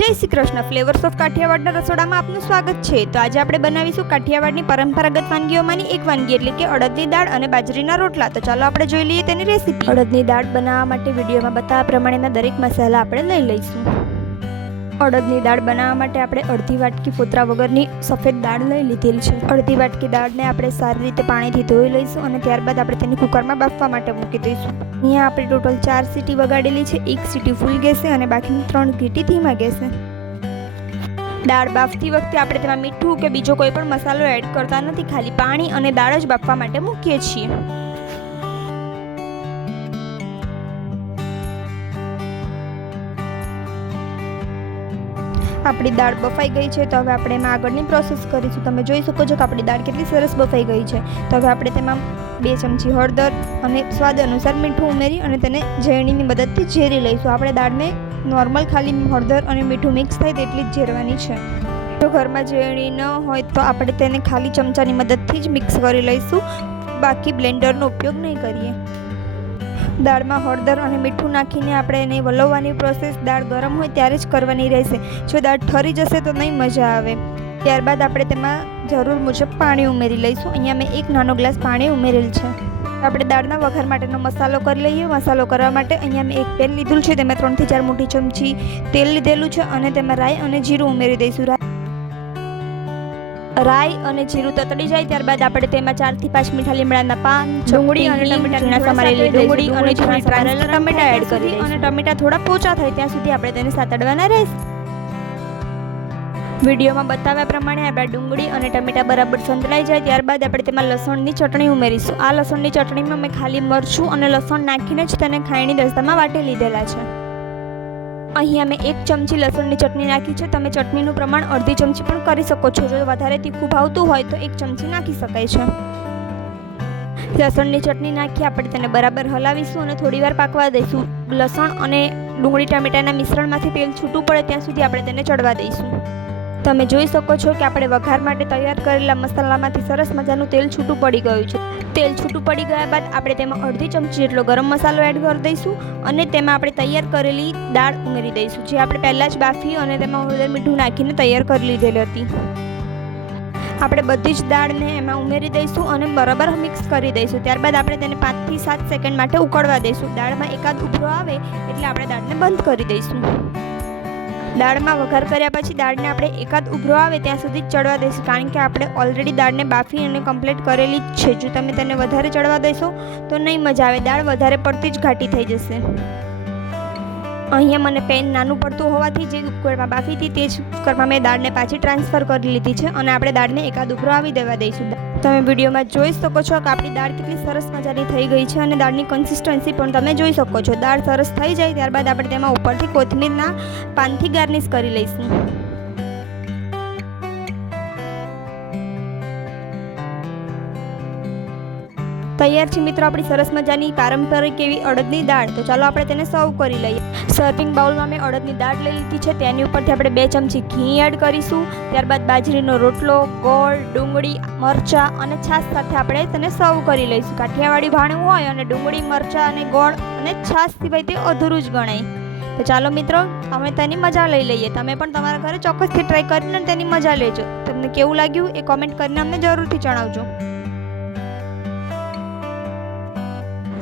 જય Shri Krishna. Flavours of કાઠિયાવાડના રસોડામાં આપનું સ્વાગત છે. તો આજે આપણે બનાવીશું કાઠિયાવાડની પરંપરાગત વાનગીઓમાંની એક વાનગી એટલે કે અડદની દાળ અને બાજરીના રોટલા. તો ચાલો આપણે જોઈ લઈએ તેની રેસીપી. અડદની દાળ બનાવવા માટે વિડીયોમાં બતાવ્યા પ્રમાણેના દરેક મસાલા આપણે લઈ લઈશું. અડદની દાળ બનાવવા માટે આપણે અડધી વાટકી ફોતરા વગરની સફેદ દાળ લઈ લીધેલ છે. અડધી વાટકી દાળને આપણે સારી રીતે પાણીથી ધોઈ લઈશું અને ત્યારબાદ આપણે તેને કુકરમાં બાફવા માટે મૂકી દઈશું. અહીંયા આપણે ટોટલ 4 સીટી વગાડેલી છે. 1 સીટી ફૂલ ગેસે અને બાકીની 3 સીટી ધીમા ગેસે. દાળ બાફતી વખતે આપણે તેમાં મીઠું કે બીજો કોઈ પણ મસાલો એડ કરતા નથી, ખાલી પાણી અને દાળ જ બાફવા માટે મૂકીએ છીએ. આપણી દાળ બફાઈ ગઈ છે, તો હવે આપણે એમાં આગળની પ્રોસેસ કરીશું. તમે જોઈ શકો છો કે આપણી દાળ કેટલી સરસ બફાઈ ગઈ છે. તો હવે આપણે તેમાં 2 ચમચી હળદર અને સ્વાદ અનુસાર મીઠું ઉમેરી અને તેને ઝેરણીની મદદથી ઝેરી લઈશું. આપણે દાળને નોર્મલ ખાલી હળદર અને મીઠું મિક્સ થાય તેટલી જ ઝેરવાની છે. જો ઘરમાં ઝેરણી ન હોય તો આપણે તેને ખાલી ચમચાની મદદથી જ મિક્સ કરી લઈશું, બાકી બ્લેન્ડરનો ઉપયોગ નહીં કરીએ. દાળમાં હળદર અને મીઠું નાખીને આપણે એને વલોવવાની પ્રોસેસ દાળ ગરમ હોય ત્યારે જ કરવાની રહેશે. જો દાળ ઠરી જશે તો નહીં મજા આવે. ત્યારબાદ આપણે તેમાં જરૂર મુજબ પાણી ઉમેરી લઈશું. અહીંયા મેં 1 નાનો ગ્લાસ પાણી ઉમેરેલ છે. આપણે દાળના વઘાર માટેનો મસાલો કરી લઈએ. મસાલો કરવા માટે અહીંયા મેં 1 પેન લીધું છે, તેમાં 3 થી 4 મોટી ચમચી તેલ લીધેલું છે અને તેમાં રાઈ અને જીરું ઉમેરી દઈશું. રાઈ અને જીરું તતડી જાય ત્યારબાદ આપણે તેમાં 4 થી 5 મીઠા લીમડાના પાન, ડુંગળી અને ટમેટાના સમારેલી ડુંગળી અને ટમેટા એડ કરી અને ટમેટા થોડા પોચા થાય ત્યાં સુધી આપણે તેને સાતડવાના રહેશે. વિડીયોમાં બતાવ્યા પ્રમાણે આપણા ડુંગળી અને ટમેટા બરાબર સંતળાઈ જાય ત્યારબાદ આપણે તેમાં લસણની ચટણી ઉમેરીશું. આ લસણની ચટણીમાં મેં ખાલી મરચું અને લસણ નાખીને જ તેને ખાયણી દસ્તામાં વાટી લીધેલા છે. અહીંયા મેં 1 ચમચી લસણની ચટણી નાખી છે. તમે ચટણીનું પ્રમાણ અડધી ચમચી પણ કરી શકો છો. જો વધારે તીખું ભાવતું હોય તો 1 ચમચી નાખી શકાય છે. લસણની ચટણી નાખી આપણે તેને બરાબર હલાવીશું અને થોડીવાર પાકવા દઈશું. લસણ અને ડુંગળી ટામેટાના મિશ્રણમાંથી તેલ છૂટું પડે ત્યાં સુધી આપણે તેને ચડવા દઈશું. તમે જોઈ શકો છો કે આપણે વઘાર માટે તૈયાર કરેલા મસાલામાંથી સરસ મજાનું તેલ છૂટું પડી ગયું છે. તેલ છૂટું પડી ગયા બાદ આપણે તેમાં અડધી ચમચી જેટલો ગરમ મસાલો એડ કરી દઈશું અને તેમાં આપણે તૈયાર કરેલી દાળ ઉમેરી દઈશું, જે આપણે પહેલાં જ બાફી અને તેમાં હળદર મીઠું નાખીને તૈયાર કરી લીધેલી હતી. આપણે બધી જ દાળને એમાં ઉમેરી દઈશું અને બરાબર મિક્સ કરી દઈશું. ત્યારબાદ આપણે તેને 5 થી 7 સેકન્ડ માટે ઉકળવા દઈશું. દાળમાં એકાદ ઉભરો આવે એટલે આપણે દાળને બંધ કરી દઈશું. દાળમાં વઘાર કર્યા પછી દાળને આપણે એકાદ ઉભરો આવે ત્યાં સુધી જ ચડવા દઈશું, કારણ કે આપણે ઓલરેડી દાળને બાફી અને કમ્પ્લીટ કરેલી જ છે. જો તમે તેને વધારે ચડવા દેશો તો નહીં મજા આવે, દાળ વધારે પડતી જ ઘાટી થઈ જશે. અહીંયા મને પેન નાનું પડતું હોવાથી જે કુકરમાં બાફી હતી તે જ કુકરમાં મેં દાળને પાછી ટ્રાન્સફર કરી લીધી છે અને આપણે દાળને એકાદ ઉભરો આવી દેવા દઈશું. તમે વિડીયોમાં જોઈ શકો છો કે આપણી દાળ કેટલી સરસ મજાની થઈ ગઈ છે અને દાળની કન્સિસ્ટન્સી પણ તમે જોઈ શકો છો. દાળ સરસ થઈ જાય ત્યારબાદ આપણે તેમાં ઉપરથી કોથમીરના પાનથી ગાર્નિશ કરી લઈશું. તૈયાર છે મિત્રો આપણી સરસ મજાની પારંપરિક એવી અડદની દાળ. તો ચાલો આપણે તેને સર્વ કરી લઈએ. સર્વિંગ બાઉલમાં મેં અડદની દાળ લઈ લીધી છે. તેની ઉપરથી આપણે 2 ચમચી ઘી એડ કરીશું. ત્યારબાદ બાજરીનો રોટલો, ગોળ, ડુંગળી, મરચાં અને છાશ સાથે આપણે તેને સર્વ કરી લઈશું. કાઠિયાવાડી ભાણું હોય અને ડુંગળી, મરચાં અને ગોળ અને છાશ સિવાય તે અધૂરું જ ગણાય. તો ચાલો મિત્રો અમે તેની મજા લઈ લઈએ. તમે પણ તમારા ઘરે ચોક્કસથી ટ્રાય કરીને તેની મજા લેજો. તમને કેવું લાગ્યું એ કોમેન્ટ કરીને અમને જરૂરથી જણાવજો.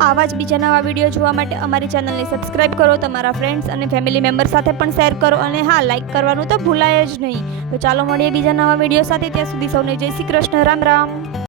આવા જ બીજા નવા વિડીયો જોવા માટે અમારી ચેનલને સબસ્ક્રાઇબ કરો, તમારા ફ્રેન્ડ્સ અને ફેમિલી મેમ્બર સાથે પણ શેર કરો અને હા, લાઇક કરવાનું તો ભૂલાય જ નહીં. તો ચાલો મળીએ બીજા નવા વિડીયો સાથે. ત્યાં સુધી સૌને જય શ્રી કૃષ્ણ. રામ રામ.